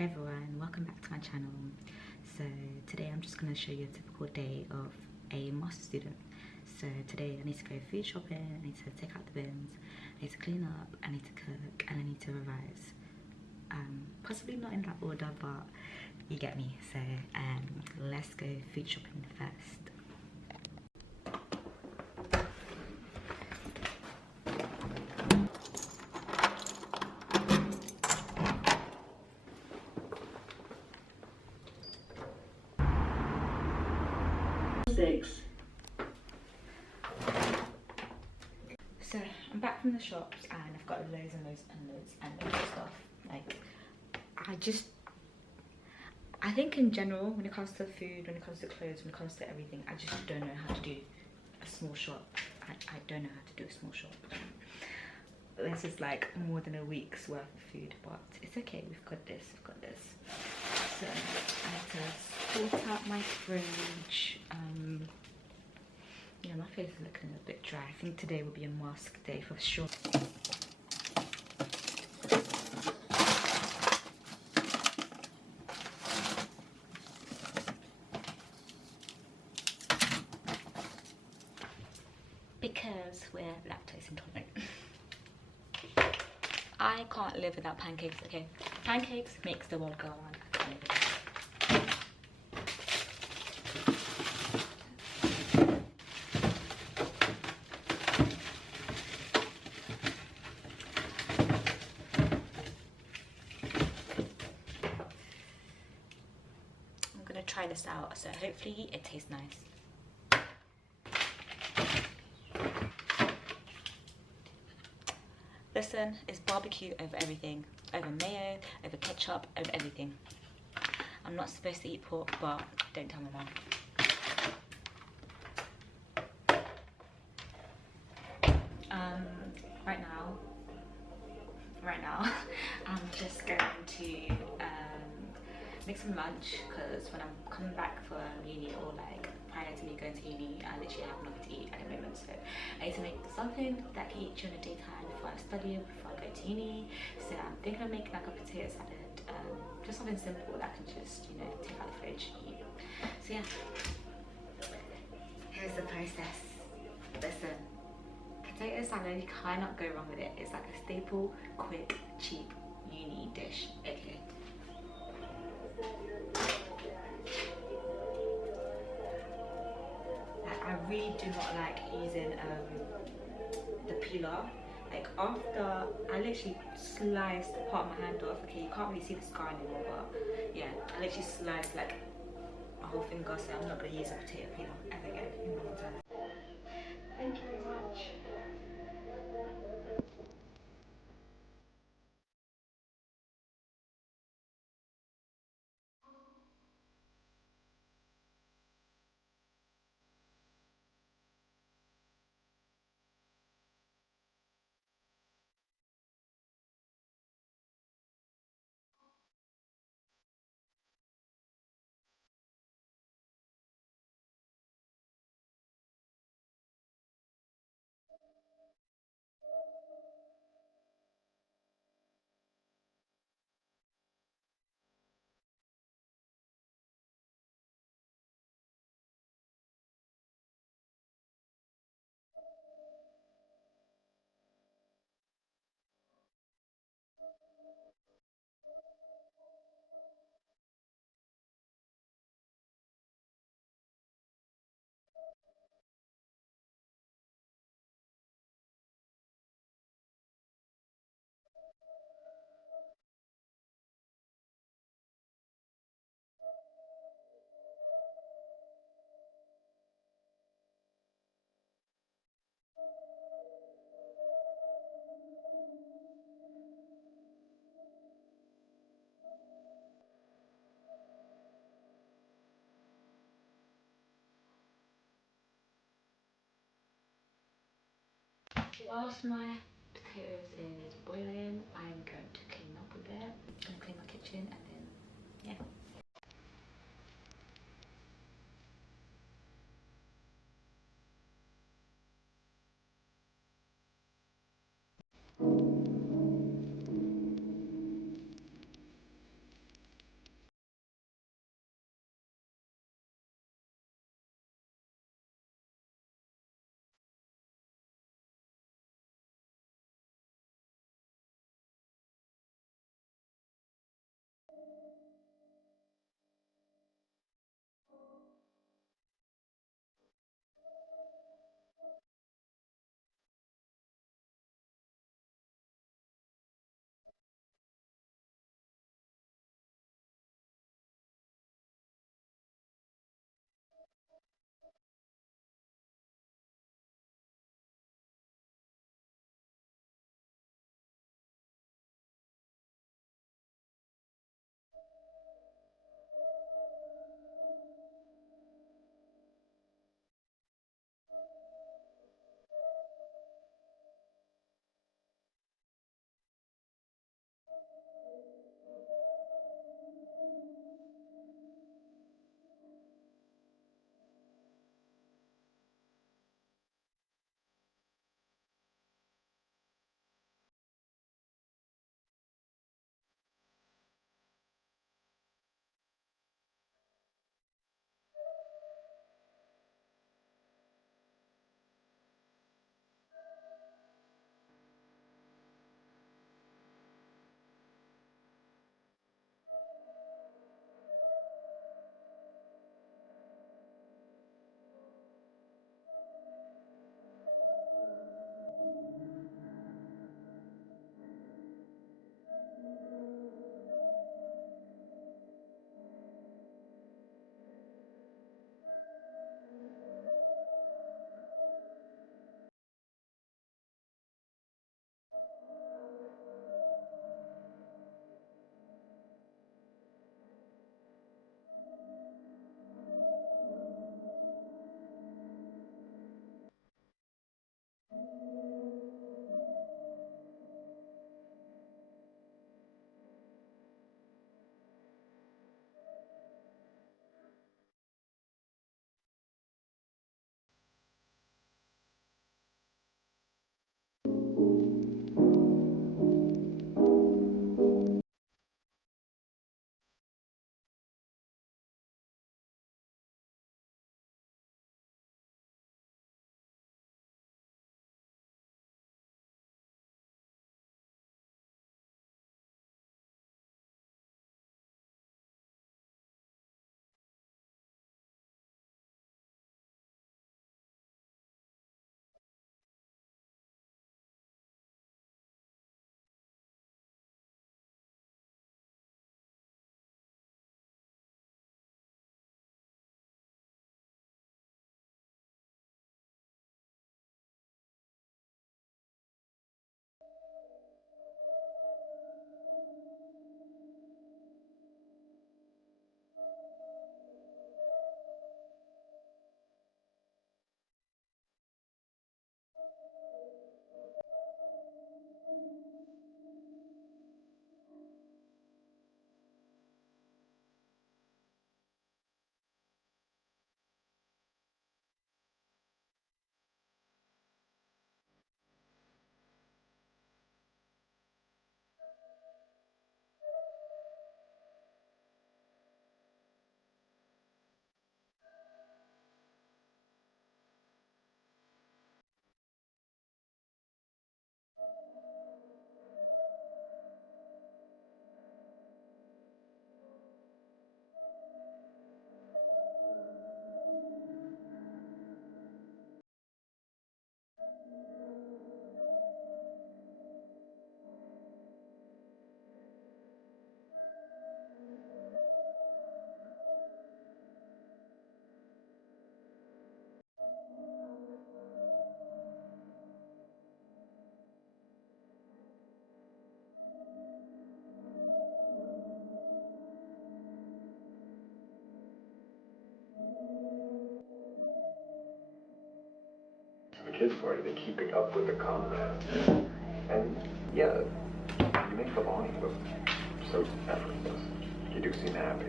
Hey everyone, welcome back to my channel. So today I'm just going to show you a typical day of a master student. So today I need to go food shopping, I need to take out the bins, I need to clean up, I need to cook, and I need to revise. Possibly not in that order, but you get me. So let's go food shopping first. So I'm back from the shops and I've got loads and loads and loads and loads of stuff. Like I think in general, when it comes to food, when it comes to clothes, when it comes to everything, I just don't know how to do a small shop. I don't know how to do a small shop. This is like more than a week's worth of food, but it's okay, we've got this. So I need to sort out my fridge. Yeah, my face is looking a bit dry. I think today will be a mask day for sure. Because we're lactose intolerant. I can't live without pancakes, okay? Pancakes makes the world go on. I can't live without it. I'm gonna try this out, so hopefully it tastes nice. Listen, it's barbecue over everything. Over mayo, over ketchup, over everything. I'm not supposed to eat pork, but don't tell my mom. Right now, I'm just going to make some lunch because when I'm coming back from uni or like prior to me going to uni, I literally have nothing to eat at the moment. So I need to make something that I can eat during the daytime before I study, before I go to uni. So I'm thinking of making like a potato salad, just something simple that I can just, you know, take out the fridge, eat. So yeah, here's the process. Listen, potato salad, you cannot go wrong with it. It's like a staple, quick, cheap uni dish. Okay. I really do not like using the peeler. Like after I literally sliced part of my hand off. Okay, you can't really see the scar anymore, but yeah, I literally sliced like my whole finger, so I'm not gonna use a potato peeler ever again in my entire life. Thank you very much. Whilst my potatoes is boiling, I'm going to clean up a bit. I'm going to clean my kitchen and then, yeah. kids part of it, keeping up with the comrades. And yeah, you make the volume look so effortless. You do seem happy.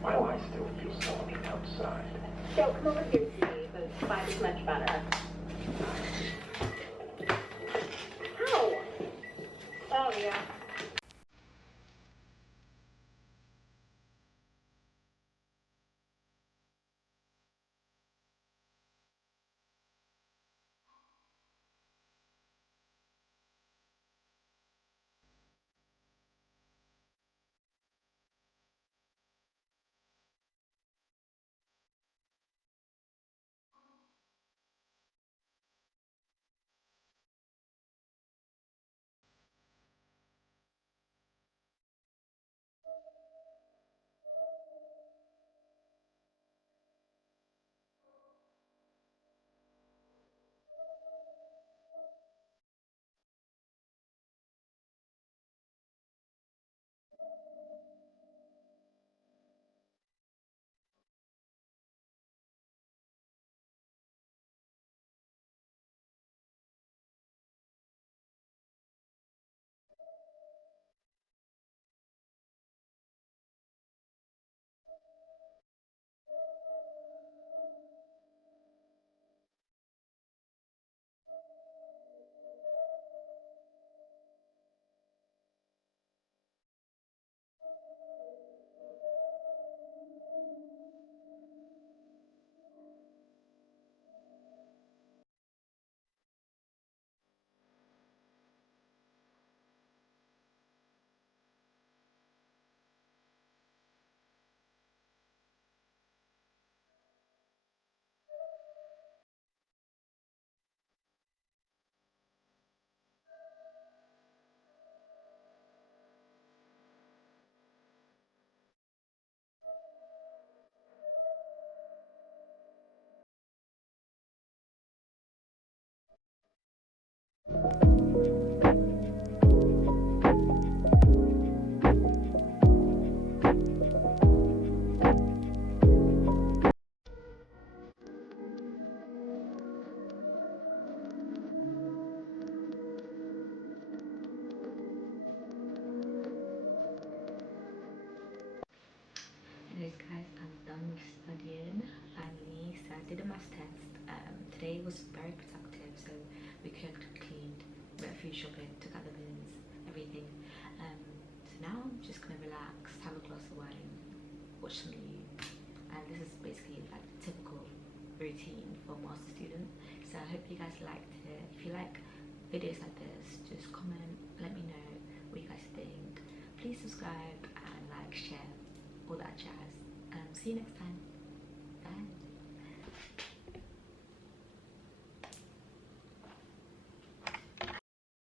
Why do I still feel so on the outside? So come over here, Steve. The vibe is much better. Ow! Oh, yeah. Anyways guys, I'm done with studying finally. So I did a maths test. Today was very productive, so we cooked, cleaned, went through shopping, took out the bins, everything. So now I'm just gonna relax, have a glass of wine, watch some news, and this is basically like the typical routine for a master student. So I hope you guys liked it. If you like videos like this, just comment, let me know what you guys think. Please subscribe and like, share, all that jazz. See you next time.